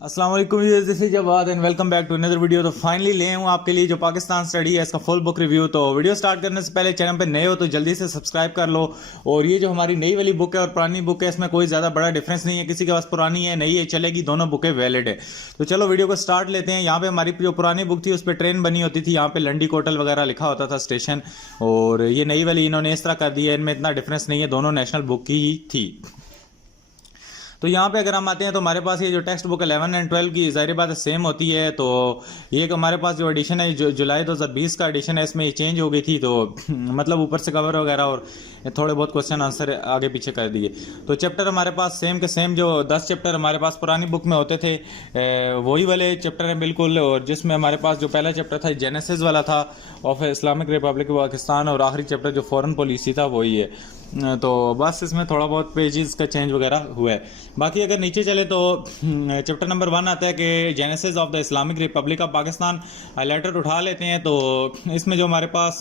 अस्सलाम वालेकुम, this is Jawad and welcome back to another video. तो फाइनली ले हूँ आपके लिए जो पाकिस्तान स्टडी है इसका फुल बुक रिव्यू। तो वीडियो स्टार्ट करने से पहले चैनल पे नए हो तो जल्दी से सब्सक्राइब कर लो। और ये जो हमारी नई वाली बुक है और पुरानी बुक है इसमें कोई ज़्यादा बड़ा डिफरेंस नहीं है, किसी के पास पुरानी है नई है चलेगी, दोनों बुकें वैलिड है। तो चलो वीडियो को स्टार्ट लेते हैं। यहाँ पे हमारी जो पुरानी बुक थी उस पर ट्रेन बनी होती थी, यहाँ पे लंडी कोटल वगैरह लिखा होता था स्टेशन, और ये नई वाली इन्होंने इस तरह कर दी है, इनमें इतना डिफरेंस नहीं है, दोनों नेशनल बुक की ही थी। तो यहाँ पे अगर हम आते हैं तो हमारे पास ये जो टेक्स्ट बुक 11 एंड 12 की ज़ाहिर बात सेम होती है। तो ये हमारे पास जो एडिशन है जो जुलाई 2020 का एडिशन है इसमें ये चेंज हो गई थी, तो मतलब ऊपर से कवर वगैरह और थोड़े बहुत क्वेश्चन आंसर आगे पीछे कर दिए। तो चैप्टर हमारे पास सेम के सेम जो 10 चैप्टर हमारे पास पुरानी बुक में होते थे वही वाले चैप्टर हैं बिल्कुल। और जिसमें हमारे पास जो पहला चैप्टर था जेनेसिस वाला था ऑफ इस्लामिक रिपब्लिक पाकिस्तान, और आखिरी चैप्टर जो फॉरेन पॉलिसी था वही है। तो बस इसमें थोड़ा बहुत पेजेस का चेंज वगैरह हुआ है। बाकी अगर नीचे चले तो चैप्टर नंबर 1 आता है कि genesis of the Islamic Republic of Pakistan. Highlighter उठा लेते हैं तो इसमें जो हमारे पास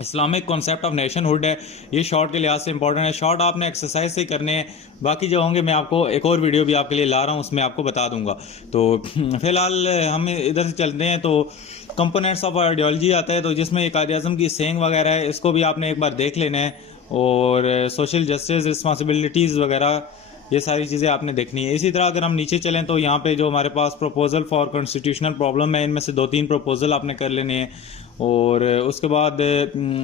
इस्लामिक कॉन्सेप्ट ऑफ नेशनहुड है ये शॉर्ट के लिहाज से इंपॉर्टेंट है। शॉर्ट आपने एक्सरसाइज से ही करने हैं, बाकी जो होंगे मैं आपको एक और वीडियो भी आपके लिए ला रहा हूँ उसमें आपको बता दूंगा। तो फिलहाल हम इधर से चलते हैं तो कंपोनेंट्स ऑफ आइडियोलॉजी आता है, तो जिसमें एक कायद-ए-आज़म की सेंग वगैरह है, इसको भी आपने एक बार देख लेना है। और सोशल जस्टिस रिस्पॉन्सिबिलिटीज़ वगैरह ये सारी चीज़ें आपने देखनी है। इसी तरह अगर हम नीचे चलें तो यहाँ पे जो हमारे पास प्रपोजल फॉर कॉन्स्टिट्यूशनल प्रॉब्लम है इनमें से 2-3 प्रपोजल आपने कर लेने हैं। और उसके बाद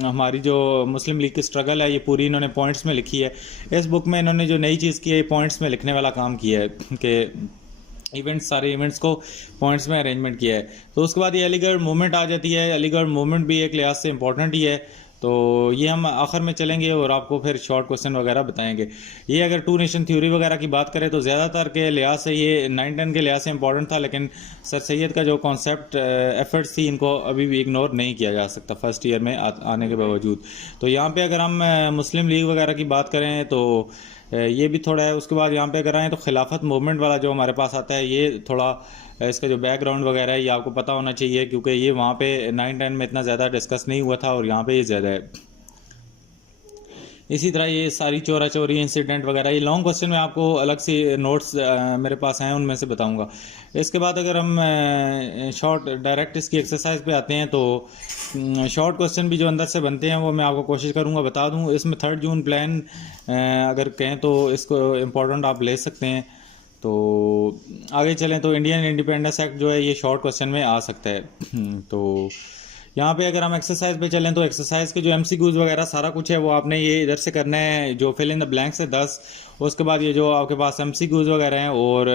हमारी जो मुस्लिम लीग की स्ट्रगल है ये पूरी इन्होंने पॉइंट्स में लिखी है। इस बुक में इन्होंने जो नई चीज़ की है पॉइंट्स में लिखने वाला काम किया है कि सारे इवेंट्स को पॉइंट्स में अरेंजमेंट किया है। तो उसके बाद ये अलीगढ़ मूवमेंट आ जाती है। अलीगढ़ मूवमेंट भी एक लिहाज से इंपॉर्टेंट ही है, तो ये हम आखिर में चलेंगे और आपको फिर शॉर्ट क्वेश्चन वगैरह बताएंगे। ये अगर टू नेशन थ्योरी वगैरह की बात करें तो ज़्यादातर के लिहाज से ये 9-10 के लिहाज से इंपॉर्टेंट था, लेकिन सर सैयद का जो कॉन्सेप्ट एफर्ट्स थी इनको अभी भी इग्नोर नहीं किया जा सकता फर्स्ट ईयर में आने के बावजूद। तो यहाँ पे अगर हम मुस्लिम लीग वगैरह की बात करें तो ये भी थोड़ा है। उसके बाद यहाँ पे अगर आए तो खिलाफत मूवमेंट वाला जो हमारे पास आता है ये थोड़ा इसका जो बैकग्राउंड वगैरह है ये आपको पता होना चाहिए, क्योंकि ये वहाँ पे 9-10 में इतना ज़्यादा डिस्कस नहीं हुआ था और यहाँ पे ये ज़्यादा है। इसी तरह ये सारी चोरा चोरी इंसिडेंट वगैरह ये लॉन्ग क्वेश्चन में आपको अलग से नोट्स मेरे पास हैं उनमें से बताऊंगा। इसके बाद अगर हम शॉर्ट डायरेक्ट इसकी एक्सरसाइज पे आते हैं तो शॉर्ट क्वेश्चन भी जो अंदर से बनते हैं वो मैं आपको कोशिश करूंगा बता दूं। इसमें 3 जून प्लान अगर कहें तो इसको इम्पोर्टेंट आप ले सकते हैं। तो आगे चलें तो इंडियन इंडिपेंडेंस एक्ट जो है ये शॉर्ट क्वेश्चन में आ सकता है। तो यहाँ पे अगर हम एक्सरसाइज पे चलें तो एक्सरसाइज के जो एमसीक्यूज वगैरह सारा कुछ है वो आपने ये इधर से करना है, जो फिल इन द ब्लैंक्स है 10। उसके बाद ये जो आपके पास एमसीक्यूज वगैरह हैं और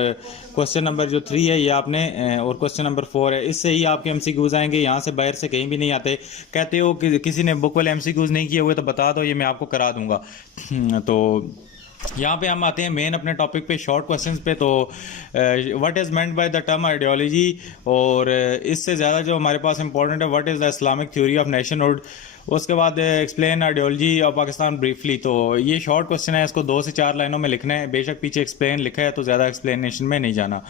क्वेश्चन नंबर जो 3 है ये आपने और क्वेश्चन नंबर 4 है, इससे ही आपके एमसीक्यूज आएंगे, यहाँ से बाहर से कहीं भी नहीं आते। कहते हो कि किसी ने बुक वाले एमसीक्यूज नहीं किए हुए तो बता दो, ये मैं आपको करा दूंगा। तो यहाँ पे हम आते हैं मेन अपने टॉपिक पे शॉर्ट क्वेश्चंस पे। तो what is meant by the term ideology, और इससे ज़्यादा जो हमारे पास इंपॉर्टेंट है what is the Islamic theory of nationhood. उसके बाद explain ideology of Pakistan briefly. तो ये शॉर्ट क्वेश्चन है, इसको 2 से 4 लाइनों में लिखना है, बेशक पीछे एक्सप्लेन लिखा है तो ज़्यादा एक्सप्लेनेशन में नहीं जाना।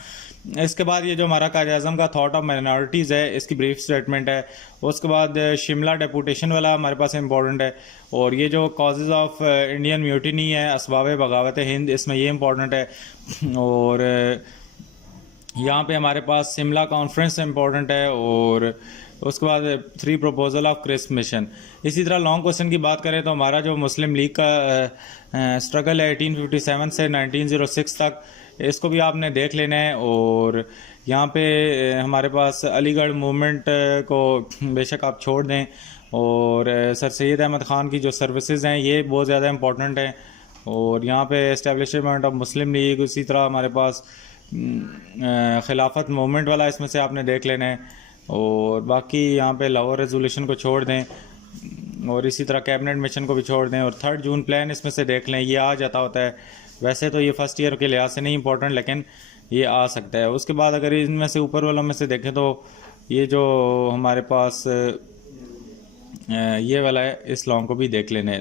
इसके बाद ये जो हमारा कायद-ए-आज़म का थॉट ऑफ माइनॉरिटीज़ है इसकी ब्रीफ स्टेटमेंट है। उसके बाद शिमला डेपुटेशन वाला हमारे पास इंपॉर्टेंट है। और ये जो कॉजेज़ ऑफ इंडियन म्यूटिनी है असबाब बगावत हिंद, इसमें ये इंपॉर्टेंट है। और यहाँ पे हमारे पास शिमला कॉन्फ्रेंस इंपॉर्टेंट है। और उसके बाद 3 प्रपोजल ऑफ क्रिस्प मिशन। इसी तरह लॉन्ग क्वेश्चन की बात करें तो हमारा जो मुस्लिम लीग का स्ट्रगल है 1857 से 1906 तक, इसको भी आपने देख लेना है। और यहाँ पे हमारे पास अलीगढ़ मूवमेंट को बेशक आप छोड़ दें, और सर सैयद अहमद ख़ान की जो सर्विसेज हैं ये बहुत ज़्यादा इंपॉर्टेंट हैं। और यहाँ पे एस्टेब्लिशमेंट ऑफ मुस्लिम लीग, इसी तरह हमारे पास खिलाफत मूवमेंट वाला इसमें से आपने देख लेना है। और बाकी यहाँ पे लाहौर रेजोल्यूशन को छोड़ दें और इसी तरह कैबिनेट मिशन को भी छोड़ दें। और 3 जून प्लान इसमें से देख लें, ये आ जाता होता है। वैसे तो ये फर्स्ट ईयर के लिहाज से नहीं इंपॉर्टेंट, लेकिन ये आ सकता है। उसके बाद अगर इनमें से ऊपर वालों में से देखें तो ये जो हमारे पास ये वाला है इस लॉन्ग को भी देख लेने है।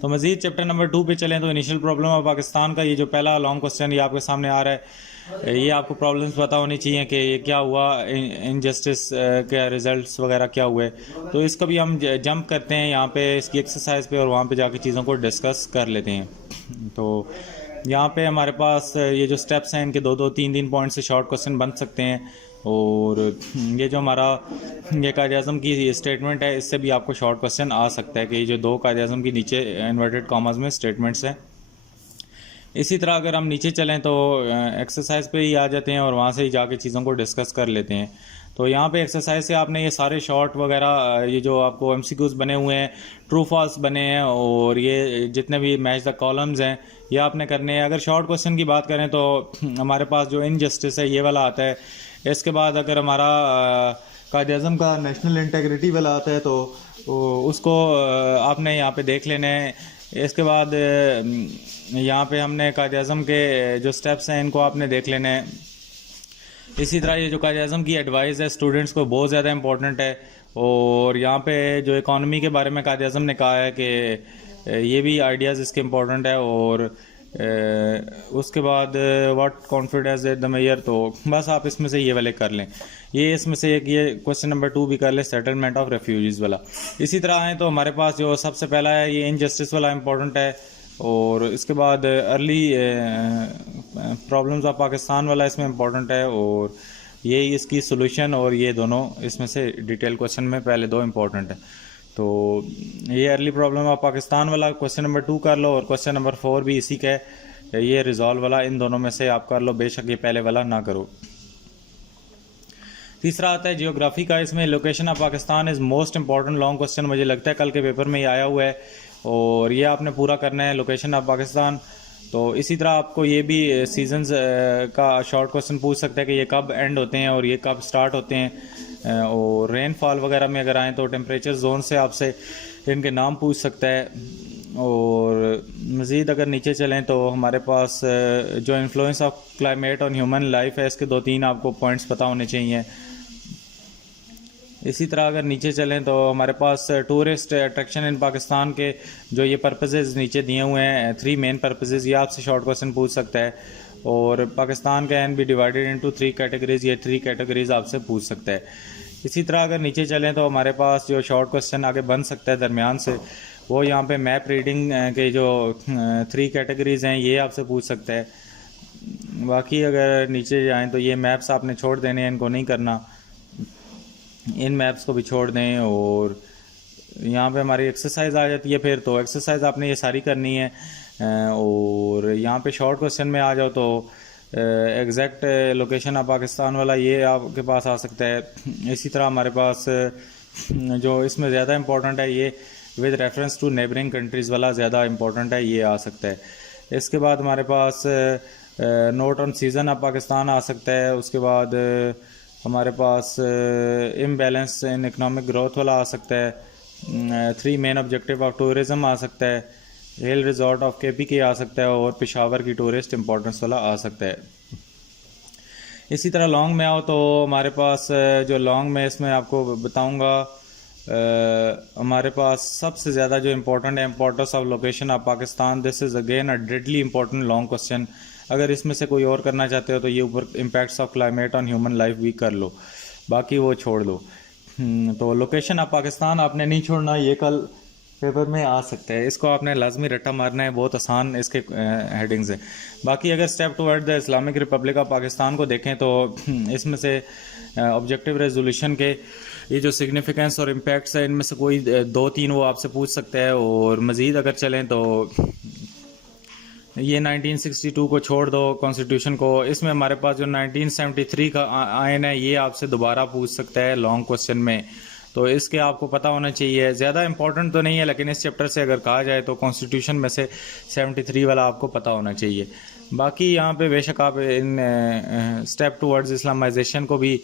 तो मज़ीद चैप्टर नंबर 2 पे चलें तो इनिशियल प्रॉब्लम ऑफ पाकिस्तान का ये जो पहला लॉन्ग क्वेश्चन ये आपके सामने आ रहा है। ये आपको प्रॉब्लम्स पता होनी चाहिए कि ये क्या हुआ, इनजस्टिस के रिजल्ट्स वगैरह क्या हुए। तो इसका भी हम जंप करते हैं यहाँ पे इसकी एक्सरसाइज पे और वहाँ पे जाके चीज़ों को डिस्कस कर लेते हैं। तो यहाँ पे हमारे पास ये जो स्टेप्स हैं इनके दो दो तीन तीन पॉइंट से शॉर्ट क्वेश्चन बन सकते हैं। और ये जो हमारा ये कायदे आज़म की स्टेटमेंट है इससे भी आपको शॉर्ट क्वेश्चन आ सकता है कि ये जो दो कायदे आज़म की नीचे इन्वर्टेड कॉमास में स्टेटमेंट्स हैं। इसी तरह अगर हम नीचे चलें तो एक्सरसाइज पे ही आ जाते हैं और वहाँ से ही जाके चीज़ों को डिस्कस कर लेते हैं। तो यहाँ पे एक्सरसाइज से आपने ये सारे शॉर्ट वगैरह ये जो आपको एमसीक्यूज बने हुए हैं, ट्रू फॉल्स बने हैं और ये जितने भी मैच द कॉलम्स हैं ये आपने करने हैं। अगर शॉर्ट क्वेश्चन की बात करें तो हमारे पास जो इनजस्टिस है ये वाला आता है। इसके बाद अगर हमारा कायदे आज़म का नेशनल इंटेग्रिटी वाला आता है तो उसको आपने यहाँ पे देख लेना है। इसके बाद यहाँ पे हमने कायदे आज़म के जो स्टेप्स हैं इनको आपने देख लेना है। इसी तरह ये जो कायदे आज़म की एडवाइस है स्टूडेंट्स को बहुत ज़्यादा इंपॉर्टेंट है। और यहाँ पे जो इकॉनमी के बारे में कायदे आज़म ने कहा है कि ये भी आइडियाज़ इसके इम्पोर्टेंट है। और उसके बाद what confidence at the mayor, तो बस आप इसमें से ये वाले कर लें। ये इसमें से एक ये क्वेश्चन नंबर 2 भी कर लें, सेटलमेंट ऑफ रेफ्यूजीज़ वाला। इसी तरह है तो हमारे पास जो सबसे पहला है ये इनजस्टिस वाला इम्पोर्टेंट है। और इसके बाद अर्ली प्रॉब्लम्स ऑफ पाकिस्तान वाला इसमें इम्पोर्टेंट है और ये इसकी सोल्यूशन, और ये दोनों इसमें से डिटेल क्वेश्चन में पहले दो इम्पोर्टेंट है। तो ये अर्ली प्रॉब्लम ऑफ पाकिस्तान वाला क्वेश्चन नंबर 2 कर लो और क्वेश्चन नंबर 4 भी इसी का है, ये रिजॉल्व वाला, इन दोनों में से आप कर लो, बेशक ये पहले वाला ना करो। तीसरा आता है जियोग्राफी का। इसमें location of Pakistan is most important long question, मुझे लगता है कल के पेपर में ही आया हुआ है और ये आपने पूरा करना है, लोकेशन ऑफ पाकिस्तान। तो इसी तरह आपको ये भी सीजन्स का शॉर्ट क्वेश्चन पूछ सकता है कि ये कब एंड होते हैं और ये कब स्टार्ट होते हैं। और रेनफॉल वगैरह में अगर आएँ तो टेम्परेचर जोन से आपसे इनके नाम पूछ सकता है। और मज़ीद अगर नीचे चलें तो हमारे पास जो influence of climate on human life है इसके 2-3 आपको पॉइंट्स पता होने चाहिए। इसी तरह अगर नीचे चलें तो हमारे पास टूरिस्ट अट्रैक्शन इन पाकिस्तान के जो ये पर्पसेस नीचे दिए हुए हैं, 3 मेन पर्पसेस, ये आपसे शॉर्ट क्वेश्चन पूछ सकता है। और Pakistan can be divided into 3 categories, ये 3 कैटेगरीज आपसे पूछ सकता है। इसी तरह अगर नीचे चलें तो हमारे पास जो शॉर्ट क्वेश्चन आगे बन सकता है दरमियान से, वो यहाँ पे मैप रीडिंग के जो 3 कैटेगरीज हैं ये आपसे पूछ सकता है। बाकी अगर नीचे जाएँ तो ये मैप्स आपने छोड़ देने हैं, इनको नहीं करना, इन मैप्स को भी छोड़ दें। और यहाँ पे हमारी एक्सरसाइज आ जाती है फिर, तो एक्सरसाइज आपने ये सारी करनी है। और यहाँ पे शॉर्ट क्वेश्चन में आ जाओ तो एग्जैक्ट लोकेशन ऑफ पाकिस्तान वाला ये आपके पास आ सकता है। इसी तरह हमारे पास जो इसमें ज़्यादा इम्पोर्टेंट है ये with reference to neighbouring countries वाला ज़्यादा इम्पोर्टेंट है, ये आ सकता है। इसके बाद हमारे पास note on season of Pakistan आ सकता है। उसके बाद हमारे पास इम्बैलेंस इन इकनॉमिक ग्रोथ वाला आ सकता है। 3 मेन ऑब्जेक्टिव ऑफ टूरिज़म आ सकता है। हिल रिजॉर्ट ऑफ KPK आ सकता है और पेशावर की टूरिस्ट इंपॉर्टेंस वाला आ सकता है। इसी तरह लॉन्ग में आओ तो हमारे पास जो लॉन्ग में इसमें आपको बताऊंगा, हमारे पास सबसे ज़्यादा जो इम्पोर्टेंट है importance of location of Pakistan. This is again a deadly important long question. अगर इसमें से कोई और करना चाहते हो तो ये ऊपर impacts of climate on human life भी कर लो, बाकी वो छोड़ दो। तो लोकेशन ऑफ पाकिस्तान आपने नहीं छोड़ना, ये कल पेपर में आ सकता है, इसको आपने लाजमी रट्टा मारना है, बहुत आसान इसके हेडिंग्स हैं। बाकी अगर step toward the Islamic Republic of Pakistan को देखें तो इसमें से ऑब्जेक्टिव रेजोल्यूशन के ये जो सिग्निफिकेंस और इम्पैक्ट्स है इनमें से कोई 2-3 वो आपसे पूछ सकता है। और मज़ीद अगर चलें तो ये 1962 को छोड़ दो कॉन्स्टिट्यूशन को, इसमें हमारे पास जो 1973 का आयन है ये आपसे दोबारा पूछ सकता है लॉन्ग क्वेश्चन में, तो इसके आपको पता होना चाहिए। ज़्यादा इंपॉर्टेंट तो नहीं है लेकिन इस चैप्टर से अगर कहा जाए तो कॉन्स्टिट्यूशन में से 73 वाला आपको पता होना चाहिए। बाकी यहाँ पे बेशक आप इन स्टेप टुवर्ड्स इस्लामाइजेशन को भी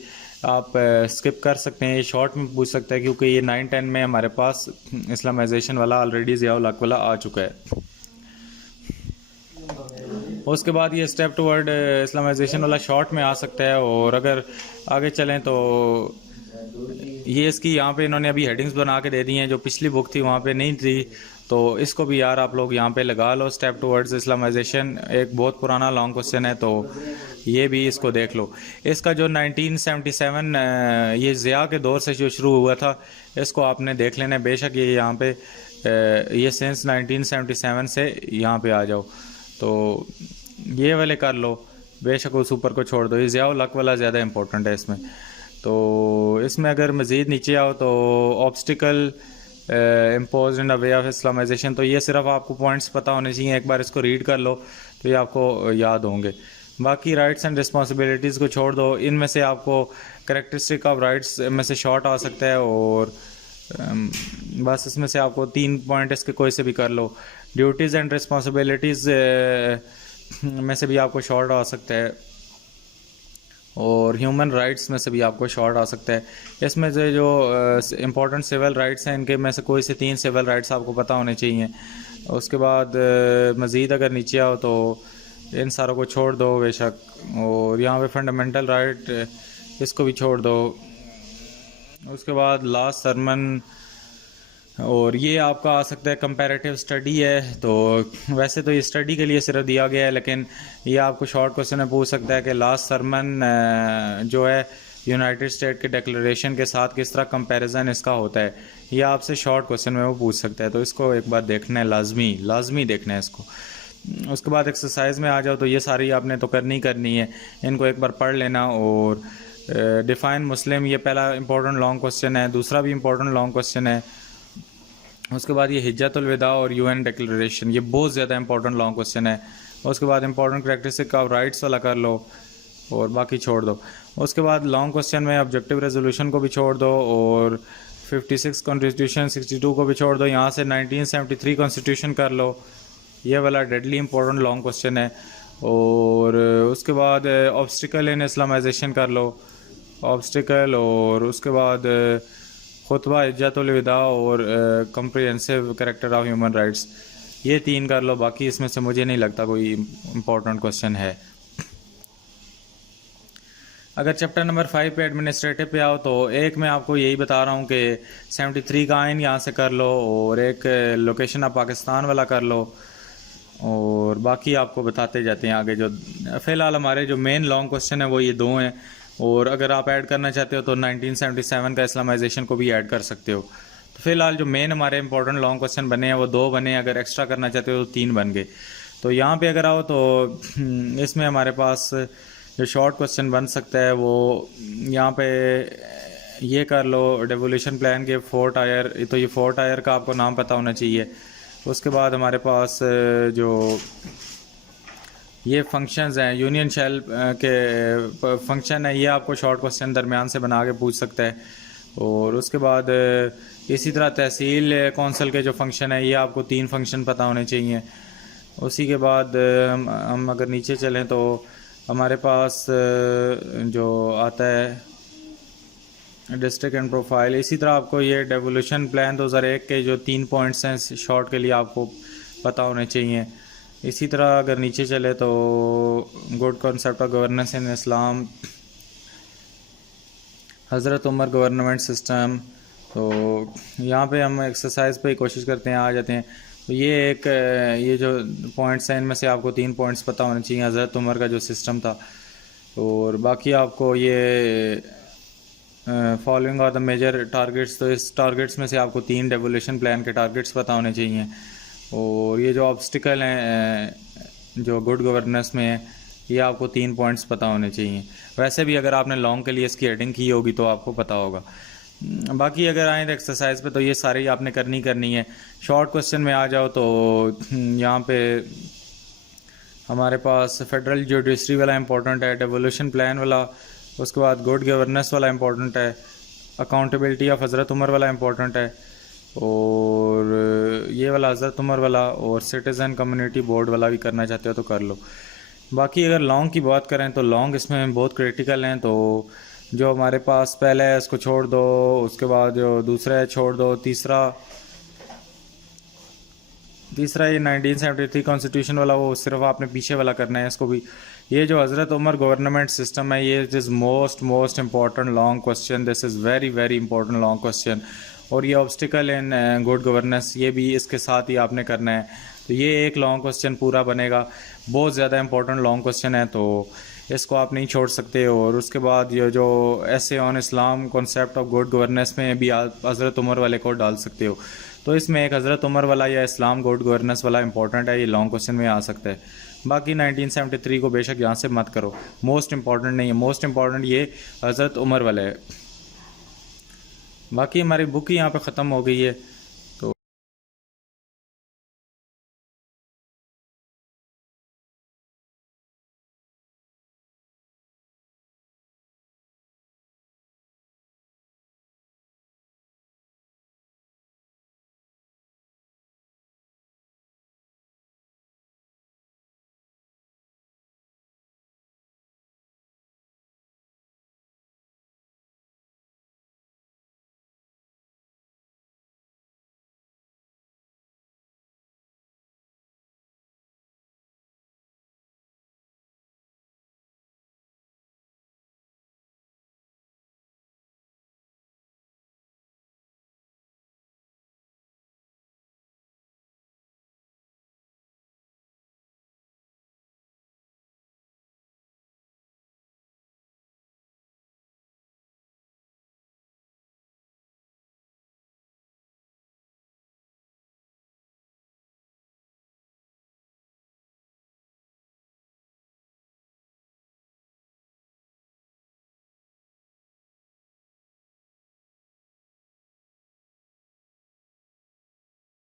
आप स्किप कर सकते हैं, ये शॉर्ट में पूछ सकता है क्योंकि ये 9-10 में हमारे पास इस्लामाइजेशन वाला ऑलरेडी ज़ियाउल हक वाला आ चुका है। उसके बाद ये स्टेप टुवर्ड इस्लामाइजेशन वाला शॉर्ट में आ सकता है। और अगर आगे चलें तो ये इसकी यहाँ पे इन्होंने अभी हेडिंग्स बना के दे दी हैं, जो पिछली बुक थी वहाँ पे नहीं थी, तो इसको भी यार आप लोग यहाँ पे लगा लो। स्टेप टुवर्ड्स इस्लामाइजेशन एक बहुत पुराना लॉन्ग क्वेश्चन है, तो ये भी इसको देख लो। इसका जो 1977 ये ज़िया के दौर से जो शुरू हुआ था इसको आपने देख लेना है। बेशक ये यहाँ पे ये सिंस 1977 से यहाँ पे आ जाओ। तो ये वाले कर लो, बेशक उस ऊपर को छोड़ दो। ये ज़िया लक वाला ज़्यादा इंपॉर्टेंट है इसमें। तो इसमें अगर मज़ीद नीचे आओ तो obstacle impose in the way of Islamisation, तो ये सिर्फ आपको पॉइंट्स पता होने चाहिए, एक बार इसको रीड कर लो तो ये आपको याद होंगे। बाकी राइट्स एंड रिस्पॉन्सिबिलिटीज़ को छोड़ दो, इनमें से आपको करेक्टरिस्टिक ऑफ राइट्स में से शॉर्ट आ सकता है, और बस इसमें से आपको 3 पॉइंट इसके कोई से भी कर लो। ड्यूटीज़ एंड रिस्पॉन्सिबिलिटीज़ में से भी आपको शॉर्ट आ सकता है, और ह्यूमन राइट्स में से भी आपको शॉर्ट आ सकता है। इसमें से जो इम्पोर्टेंट सिविल राइट्स हैं, इनके में से कोई से 3 सिविल राइट्स आपको पता होने चाहिए। उसके बाद मज़ीद अगर नीचे आओ तो इन सारों को छोड़ दो बेशक, और यहाँ पे फंडामेंटल राइट इसको भी छोड़ दो। उसके बाद लास्ट सरमन, और ये आपका आ सकता है कंपैरेटिव स्टडी है, तो वैसे तो ये स्टडी के लिए सिर्फ दिया गया है, लेकिन ये आपको शॉर्ट क्वेश्चन में पूछ सकता है कि लास्ट सरमन जो है यूनाइटेड स्टेट के डिक्लेरेशन के साथ किस तरह कंपैरिजन इसका होता है, ये आपसे शॉर्ट क्वेश्चन में वो पूछ सकता है। तो इसको एक बार देखना है, लाजमी देखना है इसको। उसके बाद एक्सरसाइज में आ जाओ तो ये सारी आपने तो करनी है, इनको एक बार पढ़ लेना। और डिफाइन मुस्लिम, ये पहला इंपॉर्टेंट लॉन्ग क्वेश्चन है, दूसरा भी इंपॉर्टेंट लॉन्ग क्वेश्चन है। उसके बाद ये हिज्जतुल विदा और यूएन डिक्लेरेशन, ये बहुत ज़्यादा इंपॉर्टेंट लॉन्ग क्वेश्चन है। उसके बाद इंपॉर्टेंट करैक्टरिस्टिक ऑफ राइट्स वाला कर लो, और बाकी छोड़ दो। उसके बाद लॉन्ग क्वेश्चन में ऑब्जेक्टिव रेजोल्यूशन को भी छोड़ दो, और 56 कॉन्स्टिट्यूशन 62 को भी छोड़ दो। यहाँ से 1973 कॉन्स्टिट्यूशन कर लो, ये वाला डेडली इंपॉर्टेंट लॉन्ग क्वेश्चन है। और उसके बाद ऑब्स्टिकल इन इस्लामाइजेशन कर लो, ऑब्स्टिकल, और उसके बाद खुतबा हिज्जतुल विदा और comprehensive character of human rights, ये 3 कर लो। बाकी इसमें से मुझे नहीं लगता कोई इम्पोर्टेंट क्वेश्चन है। अगर चैप्टर नंबर 5 पे एडमिनिस्ट्रेटिव पे आओ तो एक मैं आपको यही बता रहा हूँ कि 73 का आइन यहाँ से कर लो, और एक लोकेशन ऑफ पाकिस्तान वाला कर लो, और बाकी आपको बताते जाते हैं आगे। जो फ़िलहाल हमारे जो मेन लॉन्ग क्वेश्चन है वो ये 2 हैं, और अगर आप ऐड करना चाहते हो तो 1977 का इस्लामाइजेशन को भी ऐड कर सकते हो। तो फ़िलहाल जो मेन हमारे इंपॉर्टेंट लॉन्ग क्वेश्चन बने हैं वो 2 बने, अगर एक्स्ट्रा करना चाहते हो तो 3 बन गए। तो यहाँ पे अगर आओ तो इसमें हमारे पास जो शॉर्ट क्वेश्चन बन सकता है वो यहाँ पे ये कर लो, डेवोल्यूशन प्लान के 4 टायर, तो ये 4 टायर का आपको नाम पता होना चाहिए। उसके बाद हमारे पास जो ये फंक्शंस हैं, यूनियन शेल के फंक्शन है, ये आपको शॉर्ट क्वेश्चन दरमियान से बना के पूछ सकता है। और उसके बाद इसी तरह तहसील कौंसल के जो फंक्शन है, ये आपको 3 फंक्शन पता होने चाहिए। उसी के बाद हम अगर नीचे चलें तो हमारे पास जो आता है डिस्ट्रिक्ट एंड प्रोफाइल, इसी तरह आपको ये डेवोल्यूशन प्लान 2001 के जो 3 पॉइंट्स हैं शॉर्ट के लिए आपको पता होने चाहिए। इसी तरह अगर नीचे चले तो गुड कॉन्सेप्ट ऑफ गवर्नेंस इन इस्लाम, हज़रत उमर गवर्नमेंट सिस्टम, तो यहाँ पे हम एक्सरसाइज पे ही कोशिश करते हैं, आ जाते हैं। तो ये जो पॉइंट्स हैं इनमें से आपको 3 पॉइंट्स पता होने चाहिए, हज़रत उमर का जो सिस्टम था। और बाकी आपको ये following are the major targets, तो इस टारगेट्स में से आपको 3 डेवोल्यूशन प्लान के टारगेट्स पता होने चाहिए। और ये जो ऑब्स्टिकल हैं जो गुड गवर्नेंस में है, ये आपको 3 पॉइंट्स पता होने चाहिए। वैसे भी अगर आपने लॉन्ग के लिए इसकी हेडिंग की होगी तो आपको पता होगा। बाकी अगर आए एक्सरसाइज पे तो ये सारी आपने करनी है। शॉर्ट क्वेश्चन में आ जाओ तो यहाँ पे हमारे पास फेडरल जुडिशरी वाला इंपॉर्टेंट है, डेवोल्यूशन प्लान वाला, उसके बाद गुड गवर्नेंस वाला इंपॉर्टेंट है, अकाउंटेबिलिटी ऑफ हज़रत उमर वाला इंपॉर्टेंट है, और ये वाला हज़रत उमर वाला, और सिटीज़न कम्युनिटी बोर्ड वाला भी करना चाहते हो तो कर लो। बाकी अगर लॉन्ग की बात करें तो लॉन्ग इसमें बहुत क्रिटिकल हैं, तो जो हमारे पास पहला है इसको छोड़ दो, उसके बाद जो दूसरा है छोड़ दो, तीसरा ये 1973 कॉन्स्टिट्यूशन वाला, वो सिर्फ आपने पीछे वाला करना है इसको भी। ये जो हज़रत उमर गवर्नमेंट सिस्टम है, ये it is most important long question, this is very important long question. और ये ऑब्स्टिकल इन गुड गवर्नेंस, ये भी इसके साथ ही आपने करना है। तो ये एक लॉन्ग क्वेश्चन पूरा बनेगा, बहुत ज़्यादा इंपॉर्टेंट लॉन्ग क्वेश्चन है, तो इसको आप नहीं छोड़ सकते। और उसके बाद ये जो ऐसे on Islam concept of good governance में भी आप हज़रत उमर वाले को डाल सकते हो। तो इसमें एक हज़रत उमर वाला या इस्लाम गुड गवर्नेंस वाला इंपॉर्टेंट है, ये लॉन्ग क्वेश्चन में आ सकता है। बाकी 1973 को बेशक यहाँ से मत करो, मोस्ट इंपॉर्टेंट नहीं है। मोस्ट इंपॉर्टेंट ये हज़रत उमर वाला है। बाकी हमारी बुक ही यहाँ पे ख़त्म हो गई है।